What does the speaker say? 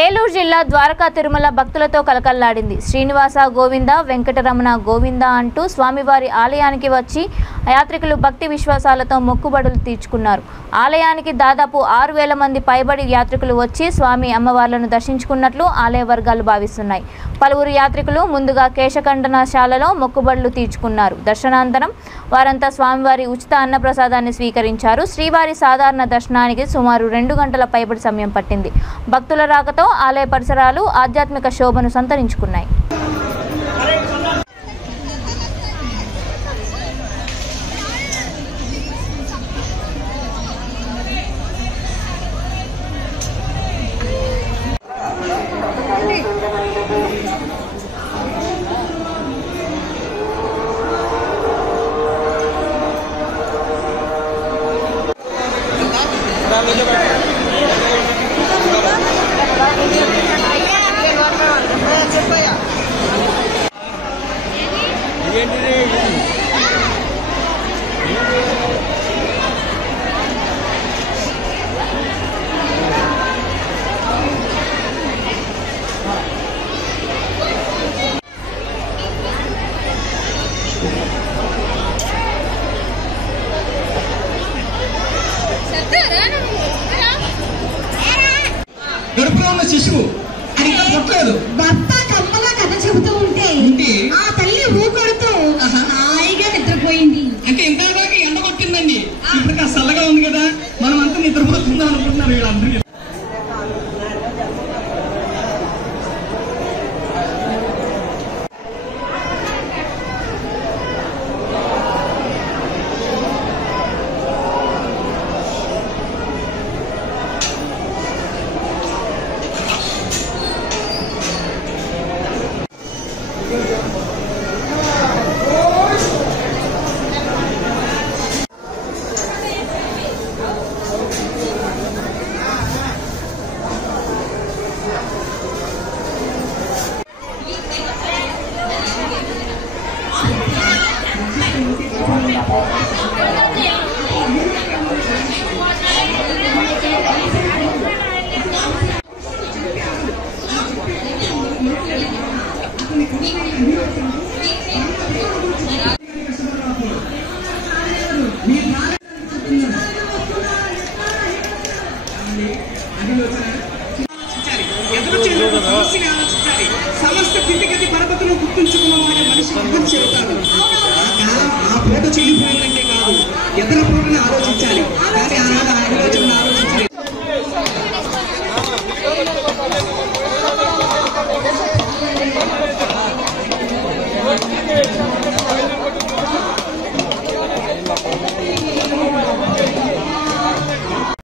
ఏలూరు జిల్లా ద్వారకా తిరుమల భక్తులతో కలకల్లాడింది. శ్రీనివాస గోవింద, వెంకటరమణ గోవింద అంటూ స్వామివారి ఆలయానికి వచ్చి యాత్రికులు భక్తి విశ్వాసాలతో మొక్కుబడులు తీర్చుకున్నారు. ఆలయానికి దాదాపు 6,000 మంది పైబడి యాత్రికులు వచ్చి స్వామి అమ్మవార్లను దర్శించుకున్నట్లు ఆలయ వర్గాలు భావిస్తున్నాయి. పలువురు యాత్రికులు ముందుగా కేశఖండనశాలలో మొక్కుబడులు తీర్చుకున్నారు. దర్శనానంతరం వారంతా స్వామివారి ఉచిత అన్నప్రసాదాన్ని స్వీకరించారు. శ్రీవారి సాధారణ దర్శనానికి సుమారు 2 గంటల పైబడి సమయం పట్టింది. భక్తుల రాకతో ఆలయ పరిసరాలు ఆధ్యాత్మిక శోభను సంతరించుకున్నాయి. గడుపులో ఉన్న శిశువు అది ఇంకా పుట్టలేదు. భర్త కమ్మలా కథ చెబుతూ ఉంటే ఆ తల్లి ఊకొడుతూ హాయిగా నిద్రపోయింది. అంటే ఇంతదాకా ఎండ కొట్టిందండి, ఇప్పుడు ఆ చల్లగా ఉంది కదా, మనం అంతా నిద్రపోతుందాం అనుకుంటున్నారు వీళ్ళందరూ. సమస్త స్థితిగతి పరపతిలో గుర్తుంచుకున్నవాడే మనిషి అర్థం చెబుతాడు. ఆ పూట చెల్లిపోవాలంటే కాదు, ఎదురు పూటని ఆలోచించాలి. కానీ ఆనాడు ఆయన